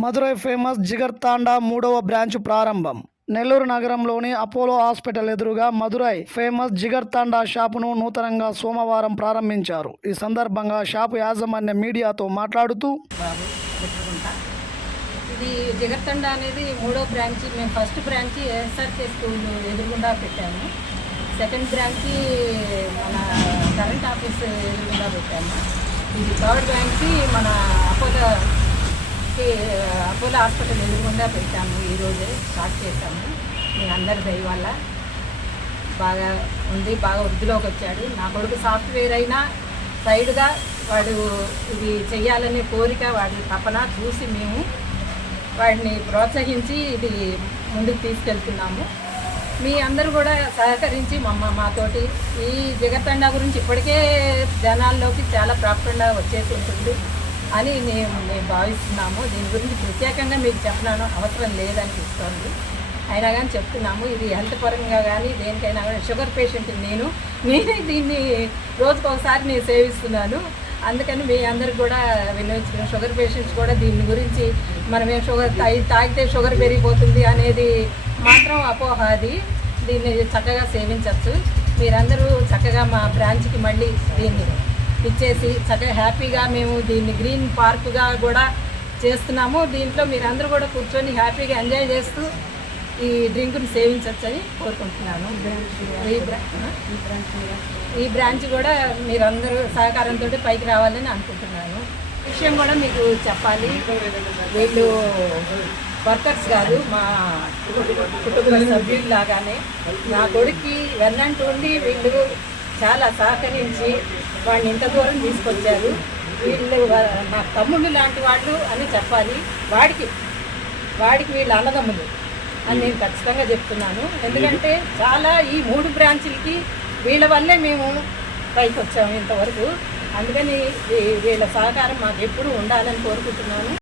Madurai famous Jigar తాండా మూడవ branch ప్రారంభం. నెల్లూరు నగరంలోని అపోలో హాస్పిటల్ ఎదురుగా మధురై ఫేమస్ జిగర్ తాండా షాపును నూతనంగా సోమవారం ప్రారంభించారు. ఈ సందర్భంగా షాపు యాజమాన్య మీడియాతో మాట్లాడుతూ ఇది జగత్తండ అనేది మూడో బ్రాంచ్ మేము ఫస్ట్ బ్రాంచ్ ఎస్ఆర్కే స్కూల్ ఎదురుగుండా పెట్టాము. సెకండ్ బ్రాంచ్ మన కరెంట్ ఆఫీస్ ఎదురుగుండా పెట్టాము. ఇది థర్డ్ బ్రాంచ్ మన అపోలో అపోలో హాస్పిటల్ ఎదురుగుండా పెట్టాము ఈరోజే స్టార్ట్ చేశాము. మీ అందరి దయ వల్ల బాగా ఉంది బాగా వృద్ధిలోకి వచ్చాడు. నా కొడుకు సాఫ్ట్వేర్ అయినా సైడ్గా వాడు ఇది చెయ్యాలనే కోరిక వాడి తపన చూసి మేము వాడిని ప్రోత్సహించి ఇది ముందుకు తీసుకెళ్తున్నాము. మీ అందరూ కూడా సహకరించి మమ్మ మాతోటి ఈ జగత్తండ గురించి ఇప్పటికే జనాల్లోకి చాలా ప్రాప్తంగా వచ్చేసి ఉంటుంది. అని మేము మేము భావిస్తున్నాము. దీని గురించి ప్రత్యేకంగా మీకు చెప్పినాను అవసరం లేదనిపిస్తోంది అయినా కానీ చెప్తున్నాము. ఇది హెల్త్ పరంగా కానీ దేనికైనా కానీ షుగర్ పేషెంట్ నేను నేనే దీన్ని రోజుకు ఒకసారి నేను సేవిస్తున్నాను. అందుకని మీ అందరికి కూడా వినియోగించుకున్న షుగర్ పేషెంట్స్ కూడా దీని గురించి మనమే షుగర్ తాగి తాగితే షుగర్ పెరిగిపోతుంది అనేది మాత్రం అపోహ అది దీన్ని చక్కగా సేవించవచ్చు మీరందరూ చక్కగా మా బ్రాంచ్కి మళ్ళీ దీన్ని ఇచ్చేసి చక్కగా హ్యాపీగా మేము దీన్ని గ్రీన్ పార్క్గా కూడా చేస్తున్నాము. దీంట్లో మీరందరూ కూడా కూర్చొని హ్యాపీగా ఎంజాయ్ చేస్తూ ఈ డ్రింక్ని సేవించవచ్చని కోరుకుంటున్నాను. ఈ బ్రాంచ్ కూడా మీరందరూ సహకారంతో పైకి రావాలని అనుకుంటున్నాను. విషయం కూడా మీకు చెప్పాలి. వీళ్ళు వర్కర్స్ కాదు మా కుటుంబ సభ్యులు లాగానే నా కొడుక్కి వెన్నంటూ ఉండి వీళ్ళు చాలా సహకరించి వాడిని ఇంత దూరం తీసుకొచ్చారు. వీళ్ళు నా తమ్ముడు లాంటి వాళ్ళు అని చెప్పాలి. వాడికి వాడికి వీళ్ళ అన్నదమ్ములు అని నేను ఖచ్చితంగా చెప్తున్నాను. ఎందుకంటే చాలా ఈ మూడు బ్రాంచులకి వీళ్ళ వల్లే మేము పైకి వచ్చాము ఇంతవరకు. అందుకని వీళ్ళ సహకారం మాకు ఎప్పుడూ ఉండాలని కోరుకుంటున్నాను.